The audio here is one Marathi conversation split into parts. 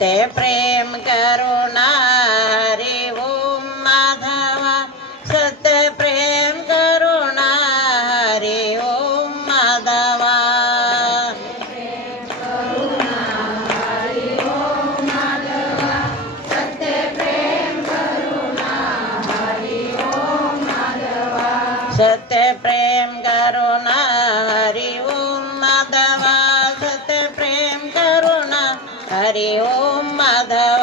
सत्य प्रेम करुणा हरि ओम माधवा सत्य प्रेम करुणा हरि ओम माधवा सत्य प्रेम करुणा हरि ओम माधवा सत्य प्रेम करुणा हरि ओम माधवा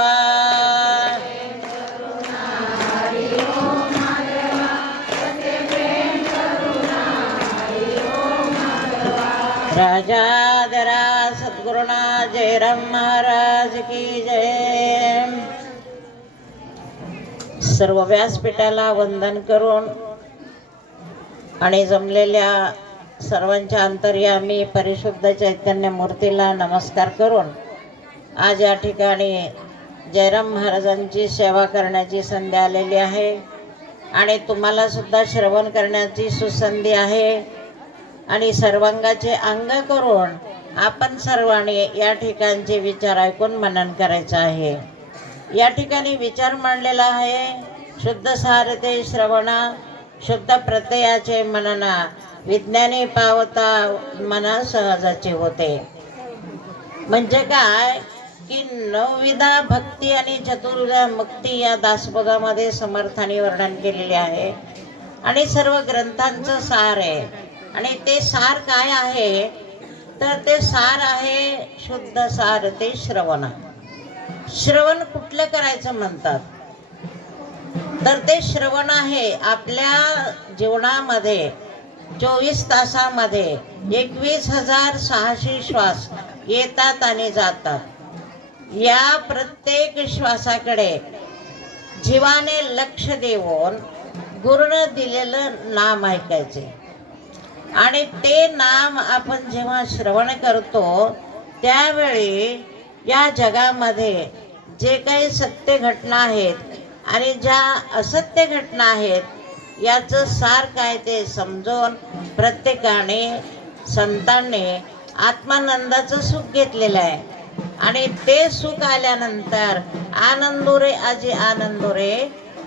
राजाधरा सद्गुरुनाथ जयराम महाराज की जय. सर्व व्यासपीठाला वंदन करून आणि जमलेल्या सर्वांच्या अंतर्यामी परिशुद्ध चैतन्य मूर्तीला नमस्कार करून आज या ठिकाणी जयराम महाराजांची सेवा करण्याची संधी आलेली आहे आणि तुम्हाला सुद्धा श्रवण करण्याची सुसंधी आहे आणि सर्वांगाचे अंग करून आपण सर्वांनी या ठिकाणचे विचार ऐकून मनन करायचं आहे. या ठिकाणी विचार मांडलेला आहे शुद्ध सारते श्रवणा शुद्ध प्रत्ययाचे मनना विज्ञानी पावता मना सहजाचे होते. म्हणजे काय की नवविधा भक्ती आणि चतुर्विधा मुक्ती या दासबोधामध्ये समर्थाने वर्णन केलेले आहे आणि सर्व ग्रंथांचं सार आहे. आणि ते सार काय आहे तर ते सार आहे शुद्ध सार ते श्रवण. श्रवण कुठलं करायचं म्हणतात तर ते श्रवण आहे आपल्या जीवनामध्ये 24 तासामध्ये 21,600 श्वास येतात आणि जातात. या प्रत्येक श्वासाकडे जीवाने लक्ष देऊन गुरुनं दिलेलं नाम ऐकायचे आणि ते नाम आपण जेव्हा श्रवण करतो त्यावेळी या जगामध्ये जे काही सत्य घटना आहेत आणि ज्या असत्य घटना आहेत याचं सार काय ते समजून प्रत्येकाने संतांनी आत्मानंदाचं सुख घेतलेलं आहे आणि ते सुख आल्यानंतर आनंदोरे आजी आनंदोरे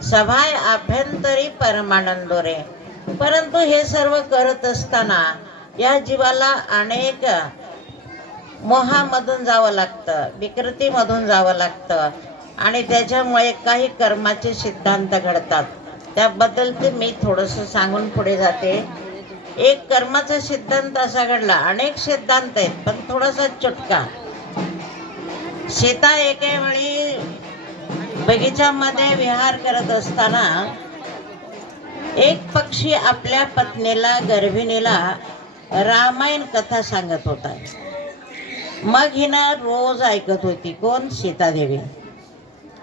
सभाय आभ्यंतरी परमानंदोरे. परंतु हे सर्व करत असताना या जीवाला अनेक मोहामधून जावं लागतं, विकृतीमधून जावं लागतं आणि त्याच्यामुळे काही कर्माचे सिद्धांत घडतात. त्याबद्दल ते मी थोडंसं सांगून पुढे जाते. एक कर्माचा सिद्धांत असा घडला, अनेक सिद्धांत आहेत पण थोडासा चुटका. सीता एके वेळी बगीच्यामध्ये विहार करत असताना एक पक्षी आपल्या पत्नीला गर्भिणीला रामायण कथा सांगत होता. मग हिनं रोज ऐकत होती. कोण? सीतादेवी.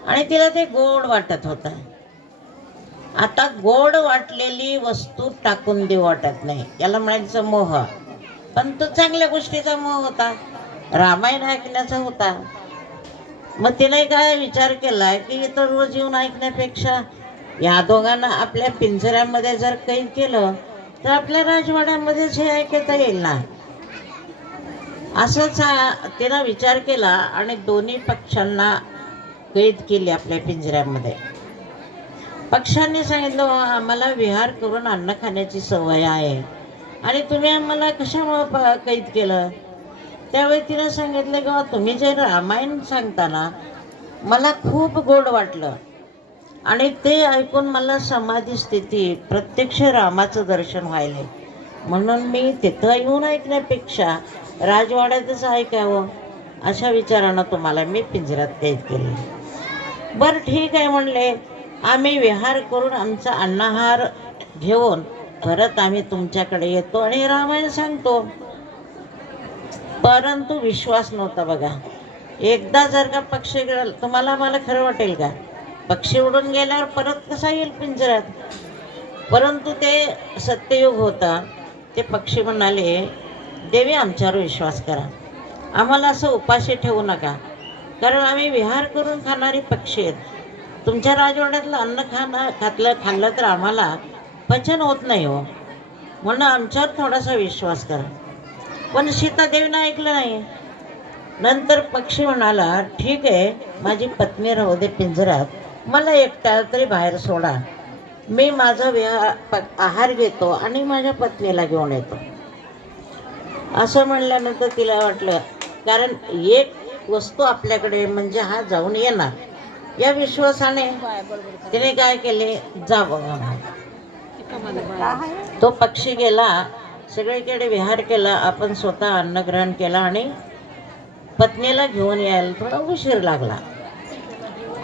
आणि तिला ते गोड वाटत होतं. आता गोड वाटलेली वस्तू टाकून देऊ वाटत नाही, याला म्हणायचं मोह. पण तो चांगल्या गोष्टीचा मोह होता, रामायण ऐकण्याचा होता. मग तिने काय विचार केला की इथं रोज येऊन ऐकण्यापेक्षा या दोघांना आपल्या पिंजऱ्यामध्ये जर कैद केलं तर आपल्या राजवाड्यामध्येच हे ऐकता येईल ना. असंच तिनं विचार केला आणि दोन्ही पक्ष्यांना कैद केले आपल्या पिंजऱ्यामध्ये. पक्ष्यांनी सांगितलं आम्हाला विहार करून अन्न खाण्याची सवय आहे आणि तुम्ही आम्हाला कशामुळे कैद केलं. त्यावेळी तिनं सांगितलं की तुम्ही जे रामायण सांगताना मला खूप गोड वाटलं आणि ते ऐकून मला समाधी स्थिती प्रत्यक्ष रामाचं दर्शन व्हायले म्हणून मी तिथं येऊन ऐकण्यापेक्षा राजवाड्यातच ऐकावं अशा विचारानं तुम्हाला मी पिंजऱ्यात कैद केले. बरं ठीक आहे म्हणले, आम्ही विहार करून आमचा अन्नहार घेऊन परत आम्ही तुमच्याकडे येतो आणि रामायण सांगतो. परंतु विश्वास नव्हता बघा. एकदा जर का पक्षी गेला, तुम्हाला मला खरं वाटेल का पक्षी उडून गेल्यावर परत कसा येईल पिंजऱ्यात. परंतु ते सत्ययुग होता. ते पक्षी म्हणाले देवी आमच्यावर विश्वास करा, आम्हाला असं उपाशी ठेवू नका, कारण आम्ही विहार करून खाणारी पक्षी आहेत. तुमच्या राजवाड्यातलं अन्न खाल्लं तर आम्हाला पचन होत नाही हो, म्हणून आमच्यावर थोडासा विश्वास करा. पण सीतादेवीनं ऐकलं नाही. नंतर पक्षी म्हणाला, ठीक आहे, माझी पत्नी राहू दे पिंजऱ्यात, मला एकट्याला तरी बाहेर सोडा, मी माझा आहार घेतो आणि माझ्या पत्नीला घेऊन येतो. असं म्हणल्यानंतर तिला वाटलं, कारण एक वस्तू आपल्याकडे म्हणजे हा जाऊन येणार, या विश्वासाने तिने काय केले, जा बघा. तो पक्षी गेला, सगळीकडे विहार केला, आपण स्वतः अन्नग्रहण केला आणि पत्नीला घेऊन यायला थोडा उशीर लागला.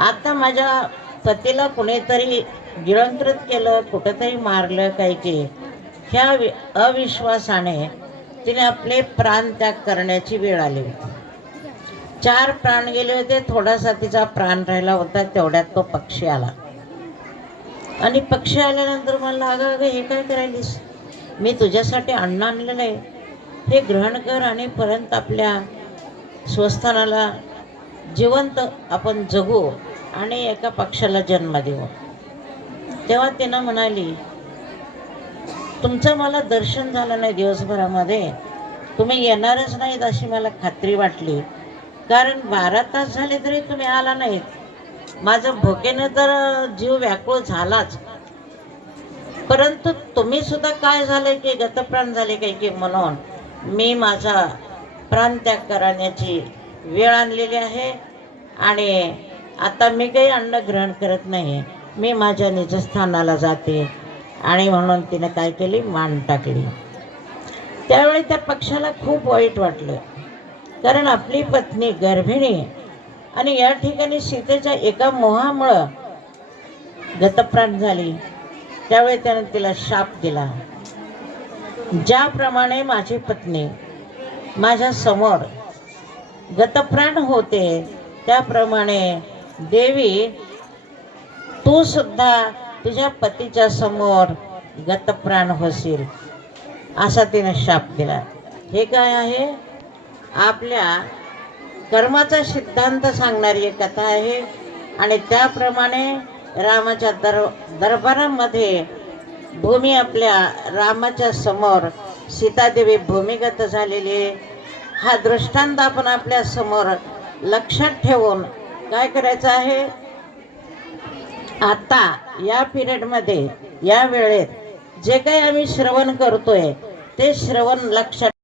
आता माझ्या पतीला कुणीतरी गिळंकृत केलं, कुठंतरी मारलं काही की, ह्या अविश्वासाने तिने आपले प्राण त्याग करण्याची वेळ आली होती. 4 प्राण गेले होते, थोडासा तिचा प्राण राहिला होता. तेवढ्यात तो पक्षी आला आणि पक्षी आल्यानंतर म्हणला, अगं अगं हे काय करायलीस, मी तुझ्यासाठी अन्न आणलेलं आहे, हे ग्रहण कर आणि परत आपल्या स्वस्थानाला जिवंत आपण जगू आणि एका पक्षाला जन्म देऊ. तेव्हा तिनं म्हणाली, तुमचं मला दर्शन झालं नाही दिवसभरामध्ये, तुम्ही येणारच नाहीत अशी मला खात्री वाटली, कारण 12 तास झाले तरी तुम्ही आला नाहीत. माझं भुकेनं तर जीव व्याकुळ झालाच, परंतु तुम्ही सुद्धा काय झाले की गतप्राण झाले काही की, म्हणून मी माझा प्राणत्याग करण्याची वेळ आणलेली आहे आणि आता मी काही अन्न ग्रहण करत नाही, मी माझ्या निजस्थानाला जाते. आणि म्हणून तिने काय केली, मान टाकली. त्यावेळी त्या पक्षाला खूप वाईट वाटलं, कारण आपली पत्नी गर्भिणी आणि या ठिकाणी सीतेच्या एका मोहामुळं गतप्राण झाली. त्यावेळी त्याने तिला शाप दिला, ज्याप्रमाणे माझी पत्नी माझ्या समोर गतप्राण होते, त्याप्रमाणे देवी तू सुद्धा तुझ्या पतीच्या समोर गतप्राण होशील, असा तिने शाप दिला. हे काय आहे, आपल्या कर्माचा सिद्धांत सांगणारी एक कथा आहे. आणि त्याप्रमाणे रामाच्या दरबारामध्ये भूमी आपल्या रामाच्या समोर सीतादेवी भूमिगत झालेली आहे. हा दृष्टांत आपण आपल्या समोर लक्षात ठेवून काय करायचं आहे, आता या पिरियडमध्ये या वेळेत जे काही आम्ही श्रवण करतोय ते श्रवण लक्षात